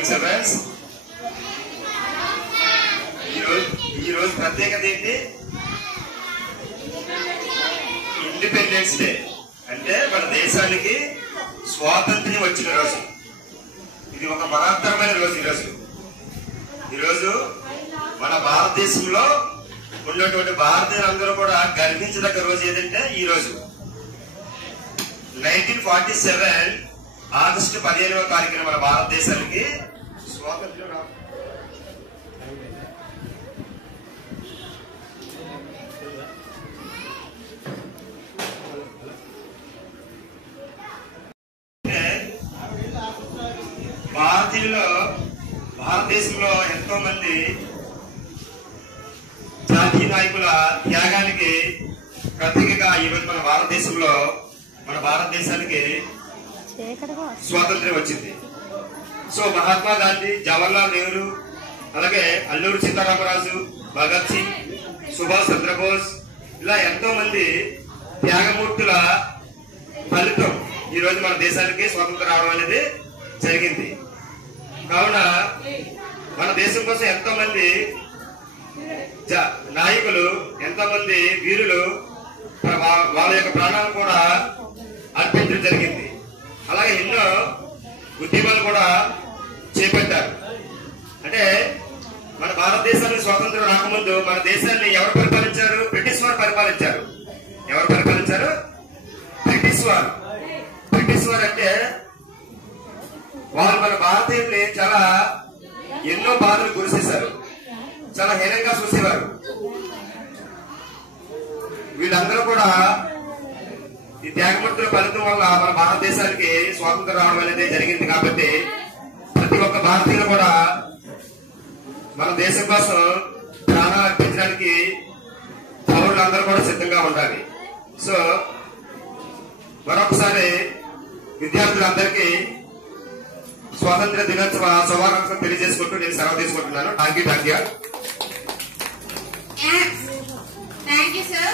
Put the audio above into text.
Morning servants. ఈ రోజు ప్రత్యేకత ఏంటి? Independence day. అంటే మన దేశానికి స్వాతంత్ర్యం వచ్చిన రోజు. ఇది ఒక మహత్తరమైన రోజు. ఈరోజు మన భారతదేశంలో ఉన్నటువంటి భారతీయులందరూ కూడా గర్వించదగ్గ రోజు ఏదంటే ఈ రోజు 1947 ఆగస్టు 15వ తారీఖున మన భారతదేశానికి స్వాతంత్ర్యం భారతదేశంలో ఎంతో మంది జాతీయ నాయకుల త్యాగానికి ప్రతీకగా ఈరోజు మన భారతదేశానికి స్వాతంత్ర్యం వచ్చింది. సో మహాత్మా గాంధీ, జవహర్లాల్ నెహ్రూ, అలాగే అల్లూరి సీతారామరాజు, భగత్ సింగ్, సుభాష్ చంద్రబోస్, ఇలా ఎంతో మంది త్యాగమూర్తుల ఫలితం ఈ రోజు మన దేశానికి స్వాతంత్రం రావడం అనేది జరిగింది. కావున మన దేశం కోసం ఎంతో మంది నాయకులు, ఎంతో మంది వీరులు వాళ్ళ యొక్క ప్రాణాలు కూడా అర్పించడం జరిగింది. అలాగే ఎన్నో ఉద్యమాలు కూడా చేపట్టారు. అంటే మన భారతదేశానికి స్వాతంత్రం రాకముందు మన దేశాన్ని ఎవరు పరిపాలించారు? బ్రిటిష్ వారు పరిపాలించారు. ఎవరు పరిపాలించారు? బ్రిటిష్ వారు. బ్రిటిష్ వారు అంటే వాళ్ళు మన భారతీయుల్ని చాలా ఎన్నో బాధలు గురిసేశారు, చాలా హీనంగా చూసేవారు. వీళ్ళందరూ కూడా ఈ త్యాగమూర్తుల ఫలితం వల్ల మన భారతదేశానికి స్వాతంత్రం రావడం అనేది జరిగింది. కాబట్టి ప్రతి ఒక్క భారతీయులు కూడా మన దేశం కోసం ప్రాణాలు అర్పించడానికి పౌరులందరూ కూడా సిద్ధంగా ఉండాలి. సో మరొకసారి విద్యార్థులందరికీ స్వాతంత్ర దినోత్సవ శుభాకాంక్షలు తెలియజేసుకుంటూ నేను సెలవు తీసుకుంటున్నాను. Thank you. Thank you, sir.